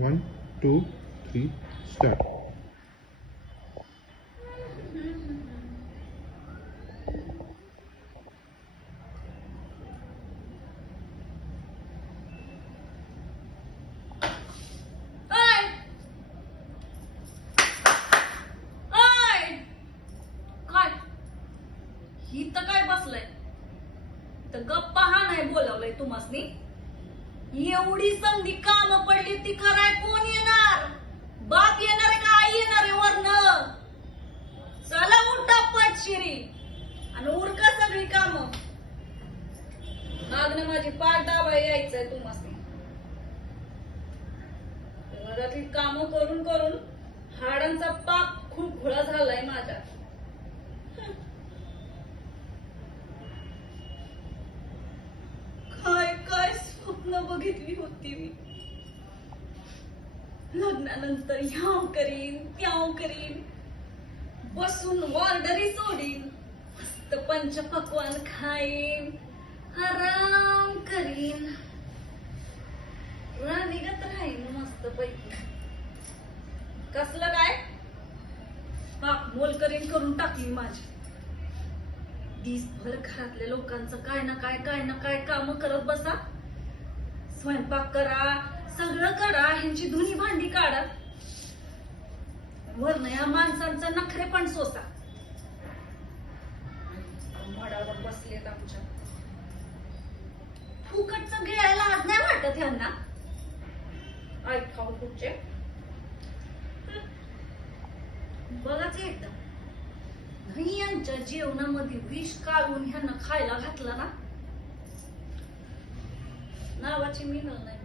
1 2 3 start. इथं काय बसलंय तर गप्पा हा नाही बोलावलंय तुम्हासनी. एवढी संधी काम पडली ती कराय कोण येणार? बाप येणार आहे का आई येणार आहे वरनं? चला उठा पटशिरी आणि उरका सगळी काम. मागणं माझी पाठ दाबा यायचंय तुम्हासनी. घरातली काम करून करून हाडांचा पाक खूप घोळा झालाय माझ्या. काय काय स्वप्न बघितली होती मी. लग्नानंतर ह्याव करीन त्याव करीन, बसून ऑर्डरी सोडीन, मस्त पंचपक्वान खाईन, आराम करीन, राणीगत राहीन मस्त पैकी. कसलं काय पाक मोल करीन करून टाकली माझी. दिसभर घरातल्या लोकांचं काय ना काय काम करत बसा. स्वयंपाक करा, सगळं करा, ह्यांची धुनी भांडी काढा, वरनं या माणसांचं नखरे पण सोसा. मडावर बसलेत आमच्या. फुकटचं गिळायला आज नाही वाटत ह्यांना. ऐकावं कुठचे बघाच एकदा. यांच्या जेवणामध्ये विष काढून ह्यांना खायला घातलं ना, नावाची मिळणार नाही.